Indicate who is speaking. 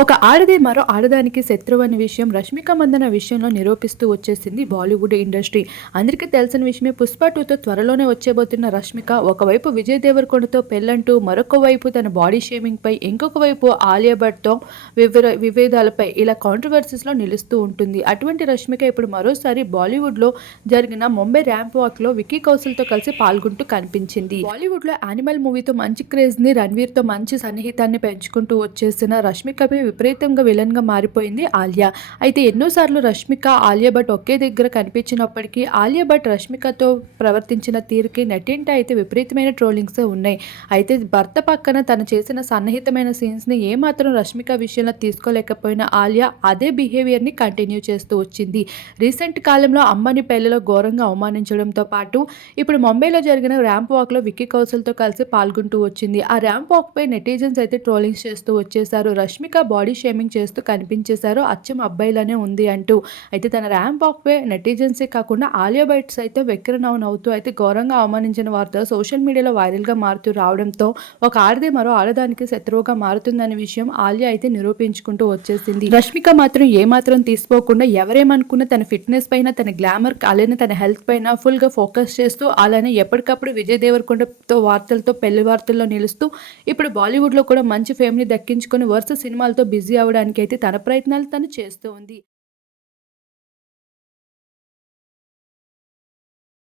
Speaker 1: ఒక ఆడది మరో ఆడదానికి శత్రువు అనే విషయం రష్మిక మందన విషయంలో నిరూపిస్తూ వచ్చేసింది బాలీవుడ్ ఇండస్ట్రీ. అందరికీ తెలిసిన విషయమే పుష్ప టూతో త్వరలోనే వచ్చేబోతున్న రష్మిక ఒకవైపు విజయ్ దేవరకొండతో పెళ్ళంటూ మరొక వైపు తన బాడీ షేమింగ్ పై ఇంకొక వైపు ఆలియా భట్తో వివర విభేదాలపై ఇలా కాంట్రవర్సీస్లో నిలుస్తూ ఉంటుంది. అటువంటి రష్మిక ఇప్పుడు మరోసారి బాలీవుడ్లో జరిగిన ముంబై ర్యాంప్ వాక్లో విక్కీ కౌశల్తో కలిసి పాల్గొంటూ కనిపించింది. బాలీవుడ్లో యానిమల్ మూవీతో మంచి క్రేజ్ని రణవీర్తో మంచి సన్నిహితాన్ని పెంచుకుంటూ వచ్చేసిన రష్మికపై విపరీతంగా విలన్గా మారిపోయింది ఆలియా. అయితే ఎన్నోసార్లు రష్మిక ఆలియా భట్ ఒకే దగ్గర కనిపించినప్పటికీ ఆలియా భట్ రష్మికతో ప్రవర్తించిన తీరుకి నటింట అయితే విపరీతమైన ట్రోలింగ్స్ ఉన్నాయి. అయితే భర్త పక్కన తను చేసిన సన్నిహితమైన సీన్స్ని ఏమాత్రం రష్మిక విషయంలో తీసుకోలేకపోయిన ఆలియా అదే బిహేవియర్ని కంటిన్యూ చేస్తూ వచ్చింది. రీసెంట్ కాలంలో అమ్మని పెళ్ళిలో ఘోరంగా అవమానించడంతో పాటు ఇప్పుడు ముంబైలో జరిగిన ర్యాంప్ వాక్లో విక్కీ కౌశల్తో కలిసి పాల్గొంటూ వచ్చింది. ఆ ర్యాంప్ వాక్ పై నెటిజన్స్ అయితే ట్రోలింగ్స్ చేస్తూ వచ్చేసారు రష్మిక బాడీ షేమింగ్ చేస్తూ కనిపించేశారు అచ్చం అబ్బాయిలానే ఉంది అంటూ. అయితే తన ర్యాంప్ ఆఫ్ వే నెటిజన్సే కాకుండా ఆలియా బైట్స్ అయితే వెక్కిరనౌన్ అవుతూ అయితే ఘోరంగా అవమానించిన వార్త సోషల్ మీడియాలో వైరల్గా మారుతూ రావడంతో ఒక ఆడది మరో ఆడదానికి శత్రువుగా మారుతుందనే విషయం ఆలియా అయితే నిరూపించుకుంటూ వచ్చేసింది. రష్మిక మాత్రం ఏ మాత్రం తీసుకోకుండా ఎవరేమనుకున్న తన ఫిట్నెస్ పైన తన గ్లామర్ అలానే తన హెల్త్ పైన ఫుల్గా ఫోకస్ చేస్తూ అలానే ఎప్పటికప్పుడు విజయ్ దేవరకొండతో వార్తలతో పెళ్ళి వార్తల్లో నిలుస్తూ ఇప్పుడు బాలీవుడ్లో కూడా మంచి ఫేమ్ని దక్కించుకొని వరుస సినిమాలతో బిజీ అవడానికి అయితే తన ప్రయత్నాలు తను చేస్తూ ఉంది.